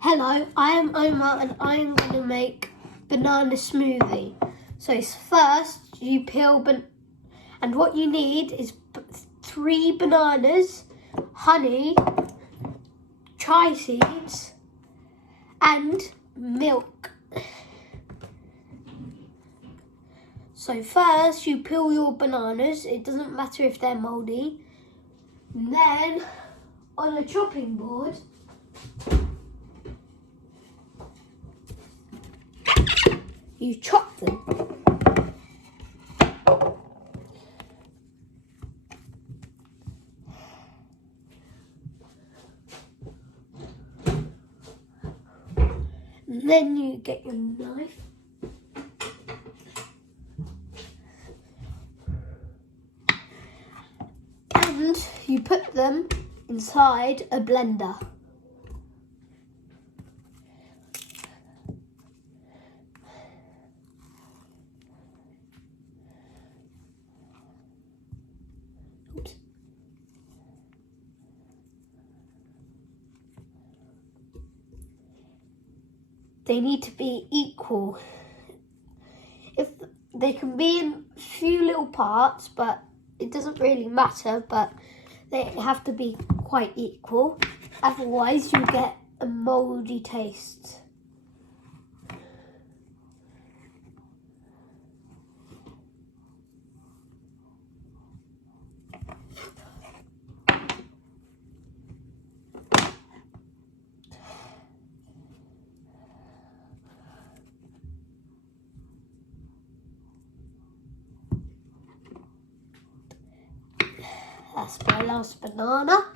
Hello, I am Omar and I am going to make banana smoothie. So first you peel and what you need is 3 bananas, honey, chia seeds and milk. So first you peel your bananas, it doesn't matter if they're mouldy. And then on a chopping board, you chop them. And then you get your knife. And you put them inside a blender. Oops. They need to be equal. If they can be in a few little parts, but it doesn't really matter, but they have to be quite equal. Otherwise you get a mouldy taste. That's my last banana.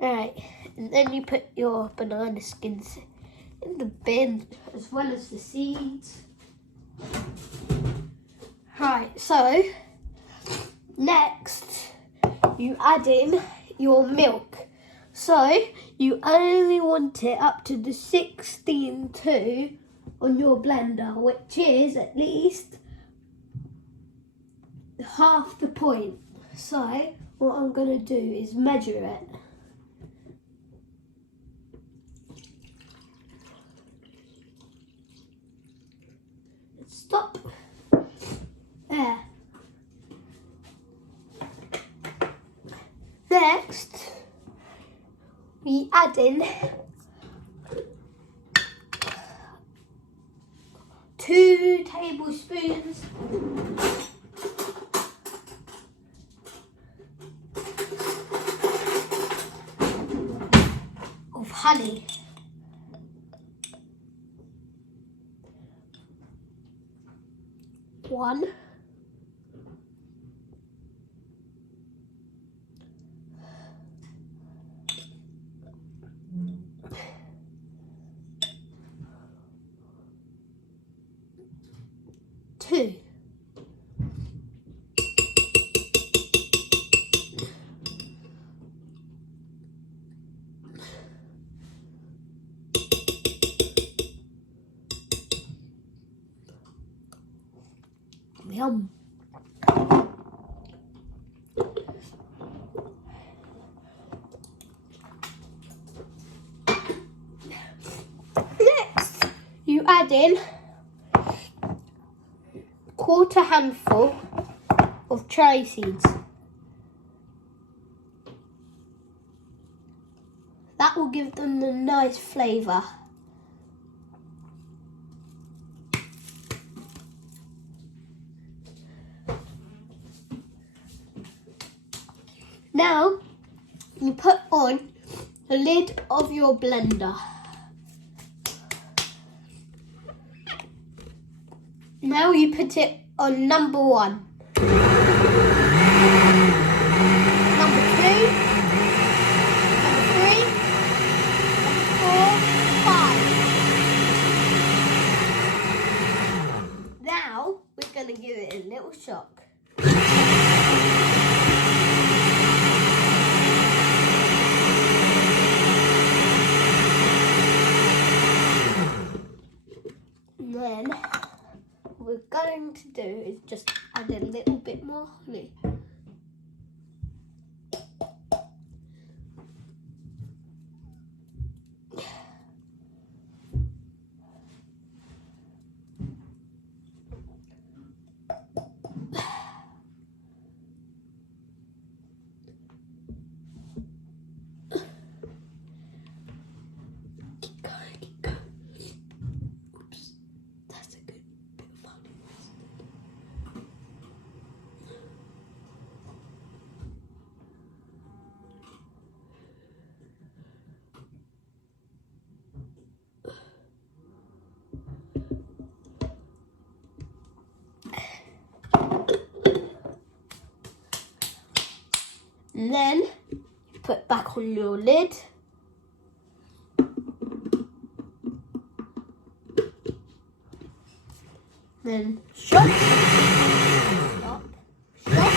Right, and then you put your banana skins in the bin as well as the seeds. Right, so next you add in your milk. So you only want it up to the 16.2 on your blender, which is at least half the point. So what I'm going to do is measure it. Stop. There. Next, we add in 2 tablespoons of honey. 1. 2. 'Yum. Next, you add in 1/4 handful of chia seeds. That will give them a nice flavour. Now you put on the lid of your blender. Now you put it on number 1. Number 2. Number 3. Number 4. 5. Now we're going to give it a little shock. Then what we're going to do is just add a little bit more honey. And then put it back on your lid. Then shop, stop, shop,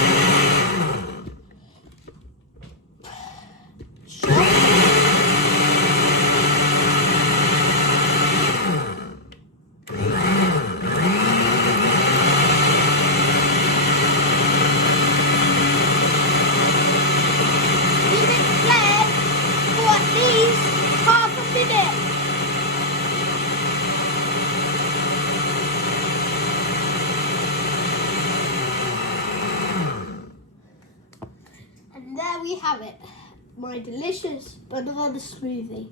shop. Leave it flat for at least half a minute. And there we have it, my delicious banana smoothie.